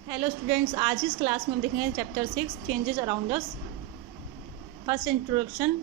Hello students, आज इस class में हम देखेंगे chapter 6 changes around us. First introduction.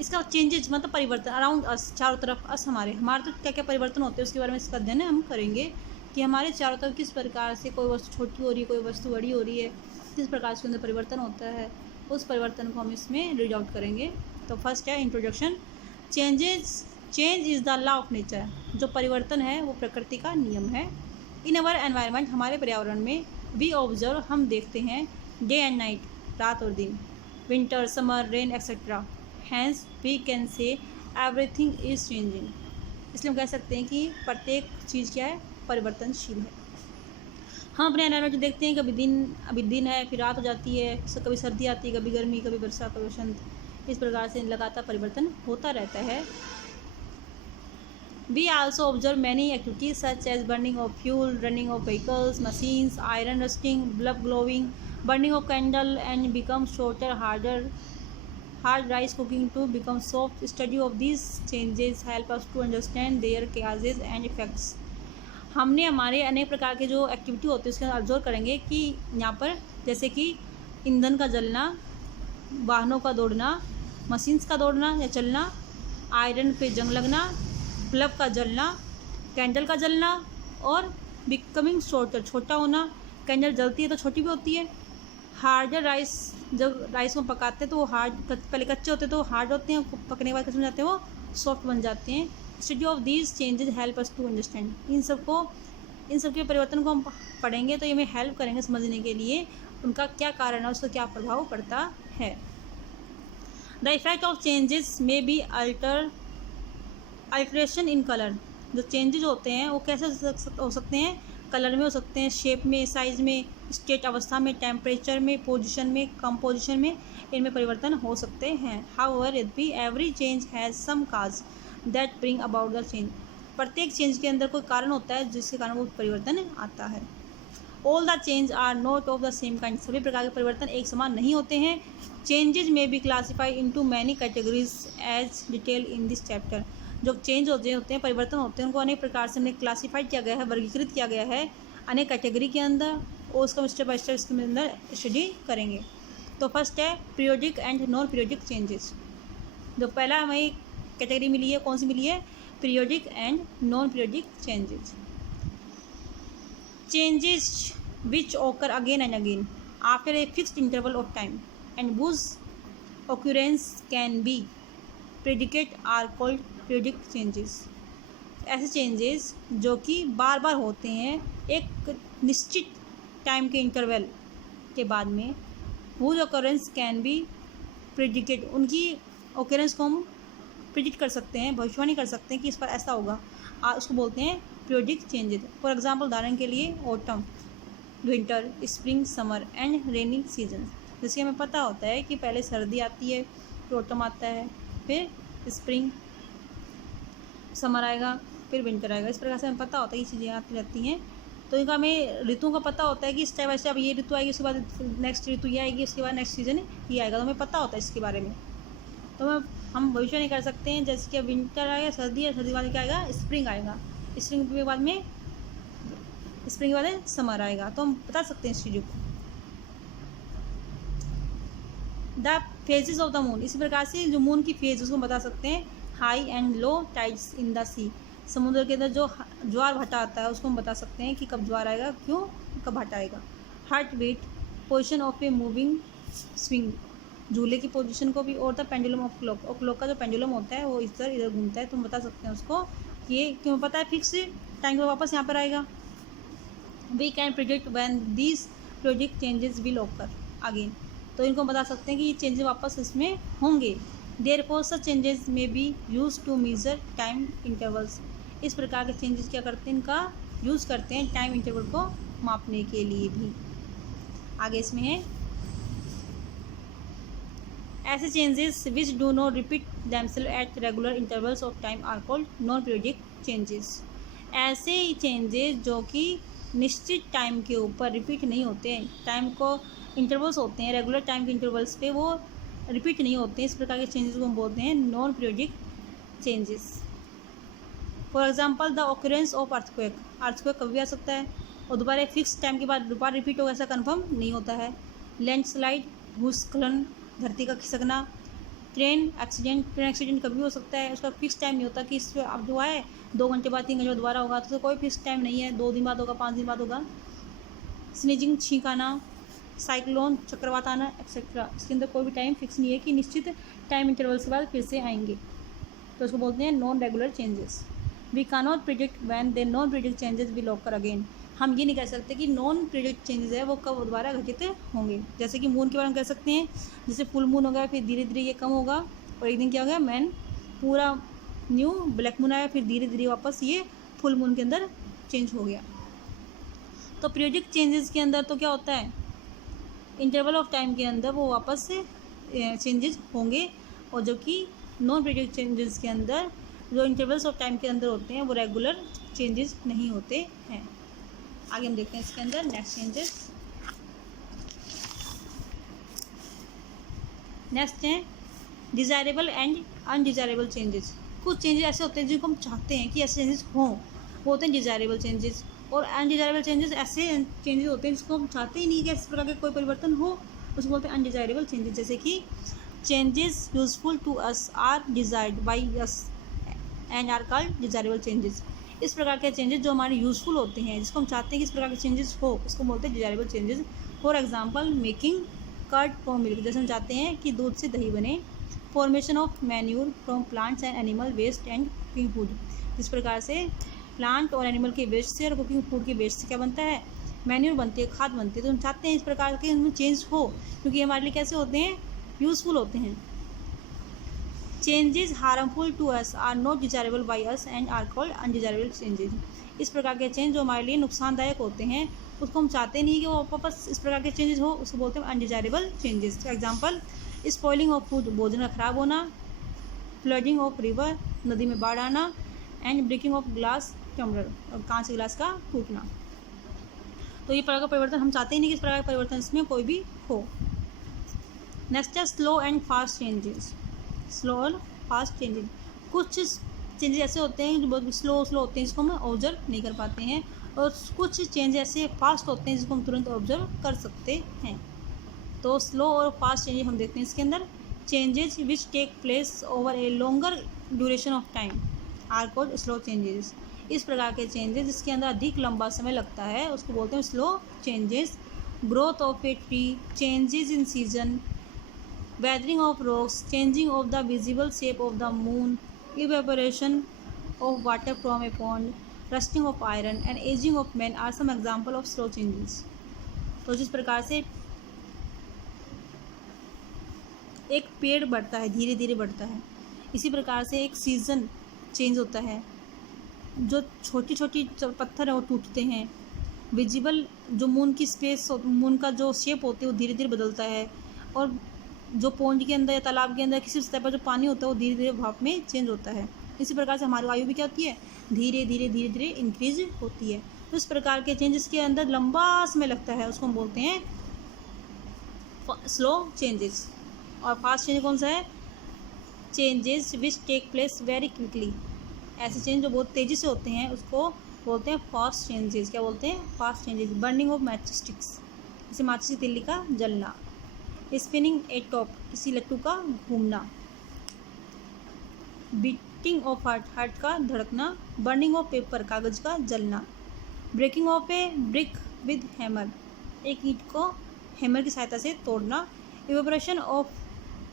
इसका चेंजेस मतलब परिवर्तन, अराउंड अस चारों तरफ, अस हमारे तो क्या क्या परिवर्तन होते हैं उसके बारे में इसका अध्ययन हम करेंगे कि हमारे चारों तरफ किस प्रकार से कोई वस्तु छोटी हो रही है, कोई वस्तु बड़ी हो रही है, किस प्रकार से उसके अंदर परिवर्तन होता है, उस परिवर्तन को हम इसमें रीड आउट करेंगे। तो फर्स्ट है introduction. Change is the law of nature. जो परिवर्तन है वो प्रकृति का नियम है। इन अवर एनवायरनमेंट, हमारे पर्यावरण में, वी ऑब्जर्व, हम देखते हैं, डे एंड नाइट, रात और दिन, winter, summer, rain etcetera. Hence we can say everything is changing. इसलिए हम कह सकते हैं कि प्रत्येक चीज़ क्या है, परिवर्तनशील है। हम अपने एनवायरनमेंट देखते हैं, अभी दिन है, फिर रात हो जाती है, कभी सर्दी आती है, कभी गर्मी, कभी वर्षा, कभी वसंत। इस प्रकार से लगातार परिवर्तन होता रहता है। We also observe many activities such as burning of fuel, running of vehicles, machines, iron rusting, bulb glowing, burning of candle and become shorter, hard rice cooking to become soft. Study of these changes help us to understand their causes and effects. हमने हमारे अनेक प्रकार के जो activity होती है उसके अंदर ऑब्जर्व करेंगे कि यहाँ पर जैसे कि ईंधन का जलना, वाहनों का दौड़ना, मशीन्स का दौड़ना या चलना, आयरन पे जंग लगना, बल्ब का जलना, कैंडल का जलना और बिकमिंग शॉर्टर, छोटा होना। कैंडल जलती है तो छोटी भी होती है। हार्डर राइस, जब राइस को पकाते हैं तो वो हार्ड, पहले कच्चे होते हैं तो हार्ड होते हैं, पकने के बाद कैसे बन जाते हैं, वो सॉफ्ट बन जाते हैं। Study of these changes help us to understand. इन सब के परिवर्तन को हम पढ़ेंगे तो ये हमें हेल्प करेंगे समझने के लिए उनका क्या कारण है, उसका क्या प्रभाव पड़ता है। The effect of changes may B alteration in colour. जो चेंजेस होते हैं वो कैसे हो सकते हैं, कलर में हो सकते हैं, शेप में, साइज में, स्टेट अवस्था में, टेम्परेचर में, पोजीशन में, कंपोजिशन में, इनमें परिवर्तन हो सकते हैं। हाउएवर यद्यपि every change has some cause that bring about the change. प्रत्येक चेंज के अंदर कोई कारण होता है जिसके कारण वो परिवर्तन आता है। All the change are not of the same kind. सभी प्रकार के परिवर्तन एक समान नहीं होते हैं। Changes may be classified into many categories as detail in this chapter. जो चेंज होते हैं, परिवर्तन होते हैं, उनको अनेक प्रकार से हमने क्लासीफाइड किया गया है, वर्गीकृत किया गया है अनेक कैटेगरी के अंदर, और उसका स्टेप बाय स्टेप इसके अंदर स्टडी करेंगे। तो फर्स्ट है periodic and non periodic changes. जो पहला हमें कैटेगरी मिली है, कौन सी मिली है, periodic and non periodic changes. Changes which occur again and again after a fixed interval of time and whose occurrence can be predicted are called periodic changes. ऐसे changes जो कि बार बार होते हैं एक निश्चित टाइम के इंटरवल के बाद में, वो जो ऑकरेंस कैन बी प्रेडिकेट, उनकी ऑकरेंस को हम प्रिडिक्ट कर सकते हैं, भविष्यवाणी कर सकते हैं कि इस पर ऐसा होगा, उसको बोलते हैं पीरियोडिक चेंजेस। फॉर एग्जांपल, उदाहरण के लिए autumn, winter, spring, summer and rainy season. जैसे हमें पता होता है कि पहले सर्दी आती है, फिर ऑटम आता है, फिर स्प्रिंग, समर आएगा, फिर विंटर आएगा। इस प्रकार से हमें पता होता है ये चीज़ें आती रहती हैं। तो इनका हमें ऋतुओं का पता होता है कि स्टेप बाय स्टेप ये ऋतु आएगी, उसके बाद नेक्स्ट ऋतु ये आएगी, उसके बाद नेक्स्ट सीजन ये आएगा। तो हमें पता होता है इसके बारे में। तो हम भविष्य नहीं कर सकते हैं। जैसे कि विंटर आएगा, सर्दी है, सर्दी के बाद क्या आएगा, स्प्रिंग आएगा, स्प्रिंग के बाद समर आएगा। तो हम बता सकते हैं इस चीज़ों को। The phases of the moon, इसी प्रकार से जो मून की फेज उसको बता सकते हैं। High and low tides in the sea, समुद्र के अंदर जो ज्वार भाटा आता है उसको हम बता सकते हैं कि कब ज्वार आएगा, क्यों, कब भाटा आएगा। Heart beat, position of a moving swing, झूले की पोजीशन को भी, और द पेंडुलम ऑफ क्लॉक, और क्लॉक का जो पेंडुलम होता है वो इधर इधर घूमता है, तो हम बता सकते हैं उसको ये क्यों पता है, फिक्स टाइम पर वापस यहाँ पर आएगा। We can predict when these periodic changes will occur again. तो इनको बता सकते हैं कि ये चेंजेस वापस इसमें होंगे। Therefore such changes may be used to measure time intervals. इस प्रकार के चेंजेस क्या करते हैं, इनका यूज़ करते हैं टाइम इंटरवल को मापने के लिए भी। आगे इसमें है ऐसे changes which do not repeat themselves at regular intervals of time are called non periodic changes. ऐसे ही चेंजेस जो कि निश्चित टाइम के ऊपर रिपीट नहीं होते हैं, टाइम को इंटरवल्स होते हैं, रेगुलर टाइम के इंटरवल्स पे वो रिपीट नहीं होते हैं, इस प्रकार के चेंजेस को हम बोलते हैं non periodic changes. For example, the occurrence of earthquake, earthquake कभी भी आ सकता है, और दोबारा एक फिक्स टाइम के बाद दोबारा रिपीट होगा ऐसा कंफर्म नहीं होता है। लैंडस्लाइड, भूस्खलन, धरती का खिसकना, ट्रेन एक्सीडेंट कभी भी हो सकता है, उसका फिक्स टाइम नहीं होता कि इस अब जो है 2 घंटे बाद 3 घंटे बाद दोबारा होगा, तो कोई फिक्स टाइम नहीं है, 2 दिन बाद होगा, 5 दिन बाद होगा। स्नीजिंग, छींक आना, साइक्लोन, चक्रवात आना एक्सेट्रा, इसके अंदर कोई भी टाइम फिक्स नहीं है कि निश्चित टाइम इंटरवल्स के बाद फिर से आएंगे, तो उसको बोलते हैं non regular changes. We can not predict when they non predict changes will occur again. हम ये नहीं कह सकते कि नॉन प्रिडिक्ट चेंजेस है वो कब दोबारा घटित होंगे। जैसे कि मून के बारे में कह सकते हैं, जैसे फुल मून हो गया फिर धीरे धीरे ये कम होगा और एक दिन क्या हो गया मैन पूरा न्यू ब्लैक मून आया, फिर धीरे धीरे वापस ये फुल मून के अंदर चेंज हो गया। तो पीरियडिक चेंजेस के अंदर तो क्या होता है, इंटरवल ऑफ टाइम के अंदर वो वापस से चेंजेस होंगे, और जो कि नॉन पीरियडिक चेंजेस के अंदर जो इंटरवल्स ऑफ टाइम के अंदर होते हैं वो रेगुलर चेंजेस नहीं होते हैं। आगे हम देखते हैं इसके अंदर नेक्स्ट चेंजेस। नेक्स्ट है डिज़ायरेबल एंड अनडिज़ायरेबल चेंजेस। कुछ चेंजेस ऐसे होते हैं जिनको हम चाहते हैं कि ऐसे चेंजेस हों, वो होते हैं डिज़ायरेबल चेंजेस, और अनडिज़ायरेबल चेंजेस ऐसे चेंजेस होते हैं जिसको हम चाहते ही नहीं कि इस प्रकार के कोई परिवर्तन हो, उसको बोलते हैं अनडिज़ायरेबल चेंजेस। जैसे कि changes useful to us are desired by us and are called desirable changes. इस प्रकार के चेंजेस जो हमारे यूजफुल होते हैं, जिसको हम चाहते हैं कि इस प्रकार के चेंजेस हो, उसको बोलते हैं desirable changes. For example making curd from milk, जैसे हम चाहते हैं कि दूध से दही बने। Formation of manure from plants and animal waste and cooking food, जिस प्रकार से प्लांट और एनिमल के वेस्ट से और कुकिंग फूड के वेस्ट से क्या बनता है, मैन्यूर बनती है, खाद बनती है। तो हम चाहते हैं इस प्रकार के उनमें चेंज हो, क्योंकि हमारे लिए कैसे होते हैं, यूजफुल होते हैं। Changes harmful to us are not desirable by us and are called undesirable changes. इस प्रकार के चेंज जो हमारे लिए नुकसानदायक होते हैं, उसको हम चाहते नहीं कि वो वापस इस प्रकार के चेंजेस हो, उसको बोलते हैं undesirable changes. For example spoiling of food, भोजन का खराब होना। फ्लडिंग ऑफ रिवर, नदी में बाढ़ आना। And breaking of glass tumbler, कांच के गिलास का टूटना। तो ये प्रकार का परिवर्तन हम चाहते ही नहीं कि इस प्रकार का परिवर्तन इसमें कोई भी हो। नेक्स्ट है slow and fast changes. Slow और फास्ट चेंजेस, कुछ चेंजेस ऐसे होते हैं जो बहुत स्लो होते हैं, जिसको हम ऑब्जर्व नहीं कर पाते हैं, और कुछ चेंजेस ऐसे फास्ट होते हैं जिसको हम तुरंत ऑब्जर्व कर सकते हैं। तो स्लो और फास्ट चेंजेस हम देखते हैं इसके अंदर। Changes which take place over a longer duration of time are called slow changes. इस प्रकार के चेंजेस जिसके अंदर अधिक लंबा समय लगता है उसको बोलते हैं slow changes. Growth of a tree, changes in season, weathering of rocks, changing of the visible shape of the moon, evaporation of water from a pond, rusting of iron and aging of men are some example of slow changes। तो जिस प्रकार से एक पेड़ बढ़ता है, धीरे धीरे बढ़ता है, इसी प्रकार से एक सीज़न चेंज होता है, जो छोटी छोटी पत्थर है वो टूटते हैं। विजिबल जो मून की स्पेस, मून का जो शेप होती है वो धीरे धीरे बदलता है, और जो पोंड के अंदर या तालाब के अंदर किसी सतह पर जो पानी होता है वो धीरे धीरे भाप में चेंज होता है। इसी प्रकार से हमारी आयु भी क्या होती है, धीरे धीरे इंक्रीज होती है। तो इस प्रकार के चेंजेस के अंदर लंबा समय लगता है, उसको हम बोलते हैं स्लो चेंजेस। और फास्ट चेंज कौन सा है, changes which take place very quickly. ऐसे चेंज जो बहुत तेज़ी से होते हैं उसको बोलते हैं फास्ट चेंजेस। क्या बोलते हैं, fast changes. Burning of match sticks, जैसे माचिस की तिल्ली का जलना। स्पिनिंग ए टॉप, किसी लट्टू का घूमना। बीटिंग ऑफ हार्ट का धड़कना। बर्निंग ऑफ पेपर, कागज का जलना। Breaking of a brick with hammer, एक ईंट को हैमर की सहायता से तोड़ना। इवेपोरेशन ऑफ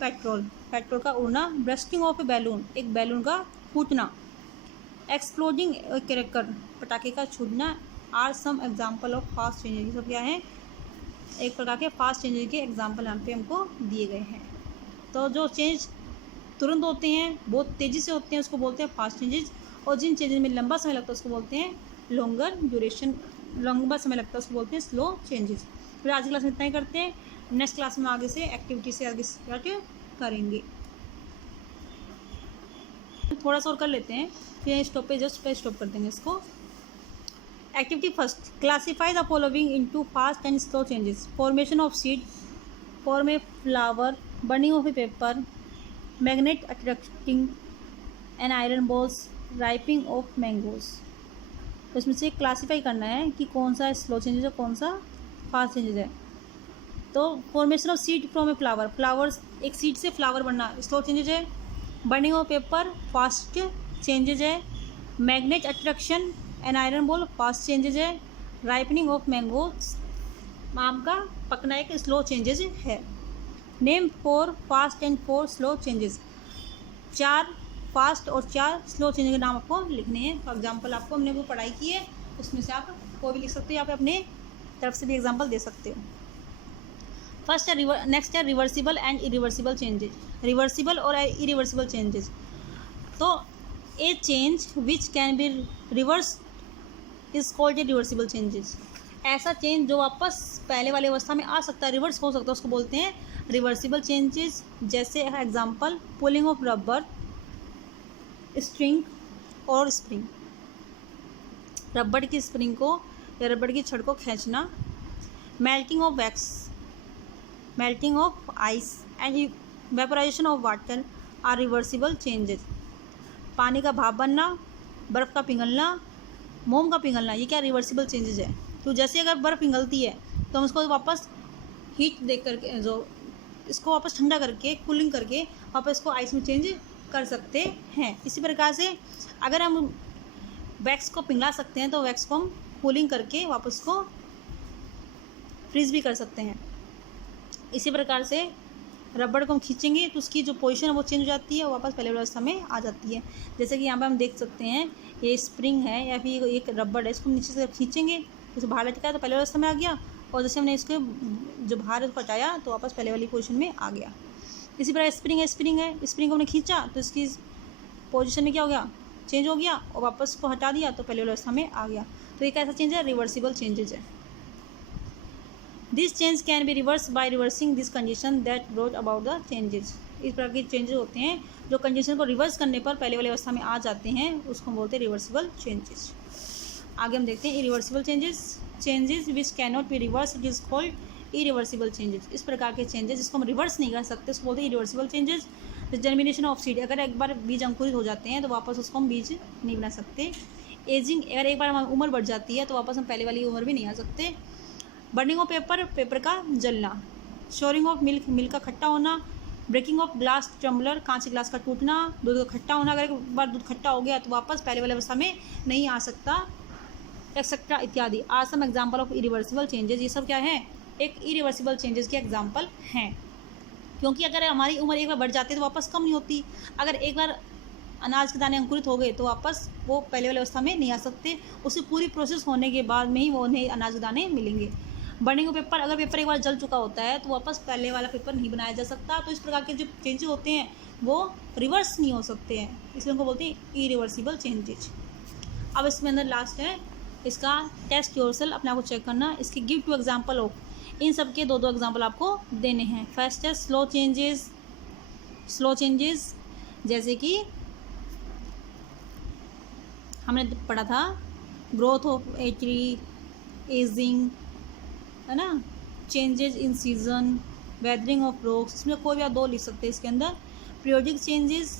पेट्रोल का उड़ना। ब्रस्टिंग ऑफ ए बैलून, एक बैलून का फूटना। एक्सप्लोडिंग ए क्रैकर, पटाखे का छूटना। Are some example of fast changes. ये सब क्या है, एक प्रकार के फास्ट चेंजेस के एग्जाम्पल यहाँ पे हमको दिए गए हैं। तो जो चेंज तुरंत होते हैं, बहुत तेज़ी से होते हैं, उसको बोलते हैं फास्ट चेंजेस, और जिन चेंजेस में लंबा समय लगता है उसको बोलते हैं लॉन्गर ड्यूरेशन, लंबा समय लगता है उसको बोलते हैं स्लो चेंजेस। फिर आज की क्लास में इतना ही करते हैं, नेक्स्ट क्लास में आगे से एक्टिविटी से आगे स्टार्ट करेंगे। थोड़ा सा और कर लेते हैं, फिर स्टॉप पे जस्ट पे स्टॉप कर देंगे इसको। Activity first, classify the following into fast and slow changes. Formation of seed, form a flower, burning of A paper, magnet attracting an iron balls, ripening of mangoes. तो इसमें से classify करना है कि कौन सा स्लो चेंजेस है, कौन सा फास्ट चेंजेस है। तो formation of seed from a flower, flowers एक सीड से फ्लावर बनना स्लो चेंजेज है। Burning of paper fast changes है। Magnet attraction an iron ball fast changes है। राइपनिंग ऑफ मैंगोज, आम का पकना एक स्लो चेंजेज है। Name 4 fast and 4 slow changes, 4 fast और 4 स्लो चेंजेस के नाम आपको लिखने हैं। फॉर एग्जाम्पल आपको हमने वो पढ़ाई की है, उसमें से आप कोई भी लिख सकते हो या फिर अपने तरफ से भी एग्जाम्पल दे सकते हो। फर्स्ट है नेक्स्ट है reversible and irreversible changes, reversible और इरिवर्सिबल चेंजेस। तो ए change which can be reverse is called a reversible changes, ऐसा चेंज जो वापस पहले वाली अवस्था में आ सकता है, रिवर्स हो सकता है, उसको बोलते हैं रिवर्सिबल चेंजेस। जैसे example pulling of rubber, string और स्प्रिंग, रबड़ की स्प्रिंग को या रबड़ की छड़ को खींचना। Melting of wax, melting of ice and vaporisation of water are reversible changes. पानी का भाप बनना, बर्फ़ का पिघलना, मोम का पिघलना, ये क्या रिवर्सिबल चेंजेस है। तो जैसे अगर बर्फ़ पिघलती है तो हम उसको वापस हीट दे करके जो इसको वापस ठंडा करके कूलिंग करके वापस इसको आइस में चेंज कर सकते हैं। इसी प्रकार से अगर हम वैक्स को पिघला सकते हैं तो वैक्स को हम कूलिंग करके वापस को फ्रीज भी कर सकते हैं। इसी प्रकार से रबड़ को हम खींचेंगे तो उसकी जो पोजीशन है वो चेंज हो जाती है, वापस पहले अवस्था में आ जाती है। जैसे कि यहाँ पर हम देख सकते हैं ये स्प्रिंग है या फिर एक रबड़ है, इसको नीचे से खींचेंगे जैसे बाहर लटका तो पहले अवस्था में आ गया, और जैसे हमने इसके जो बाहर हटाया तो वापस पहले वाली पोजीशन में आ गया। इसी प्रकार स्प्रिंग है, स्प्रिंग को हमने खींचा तो इसकी पोजीशन में क्या हो गया, चेंज हो गया, और वापस को हटा दिया तो पहले वाली अवस्था में आ गया। तो एक ऐसा चेंज है रिवर्सिबल चेंजेज है। This change can be reverse by reversing this condition that brought about the changes. इस प्रकार के चेंजेस होते हैं जो कंडीशन को रिवर्स करने पर पहले वाली अवस्था में आ जाते हैं, उसको हम बोलते हैं रिवर्सिबल चेंजेस। आगे हम देखते हैं irreversible changes, changes which can not be reverse it is called irreversible changes. इस प्रकार के चेंजेस जिसको हम रिवर्स नहीं कर सकते उसको बोलते हैं irreversible changes. Germination of seed, अगर एक बार बीज अंकुरित हो जाते हैं तो वापस उसको हम बीज नहीं बना सकते। एजिंग, अगर एक बार हमारी उम्र बढ़ जाती है तो वापस हम पहले वाली उम्र भी नहीं आ सकते। बर्निंग ऑफ पेपर, पेपर का जलना। शोरिंग ऑफ मिल्क, मिल्क का खट्टा होना। ब्रेकिंग ऑफ ग्लास टम्बलर, कांच के ग्लास का टूटना। दूध का खट्टा होना, अगर एक बार दूध खट्टा हो गया तो वापस पहले वाली अवस्था में नहीं आ सकता, एक्सेट्रा इत्यादि। Are some example of irreversible changes, ये सब क्या है, एक इरिवर्सिबल चेंजेस के एग्जाम्पल हैं। क्योंकि अगर हमारी उम्र एक बार बढ़ जाती है तो वापस कम नहीं होती। अगर एक बार अनाज के दाने अंकुरित हो गए तो वापस वो पहले वाली अवस्था में नहीं आ सकते, उसकी पूरी प्रोसेस होने के बाद में ही वो उन्हें अनाज के दाने मिलेंगे। बर्निंग ऑफ पेपर, अगर पेपर एक बार जल चुका होता है तो वापस पहले वाला पेपर नहीं बनाया जा सकता। तो इस प्रकार के जो चेंजेस होते हैं वो रिवर्स नहीं हो सकते हैं, इसलिए उनको बोलते हैं इरिवर्सिबल चेंजेस। अब इसमें अंदर लास्ट है इसका टेस्ट योरसेल्फ, अपने आप को चेक करना। इसके गिव टू एग्जाम्पल ऑफ, इन सब के दो एग्जाम्पल आपको देने हैं। फर्स्ट है स्लो चेंजेस, स्लो चेंजेस जैसे कि हमने पढ़ा था growth of a tree, ageing, है ना, changes in season, weathering of rocks, इसमें कोई भी आप दो लिख सकते हैं इसके अंदर। Periodic changes,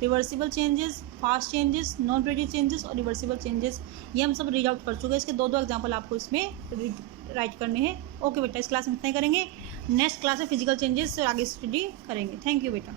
reversible changes, fast changes, non periodic changes और रिवर्सिबल चेंजेस, ये हम सब रीड आउट कर चुके हैं। इसके दो एग्जाम्पल आपको इसमें राइट करने हैं। ओके बेटा, इस क्लास में इतना ही करेंगे। नेक्स्ट क्लास में फिजिकल चेंजेस से आगे स्टडी करेंगे। थैंक यू बेटा।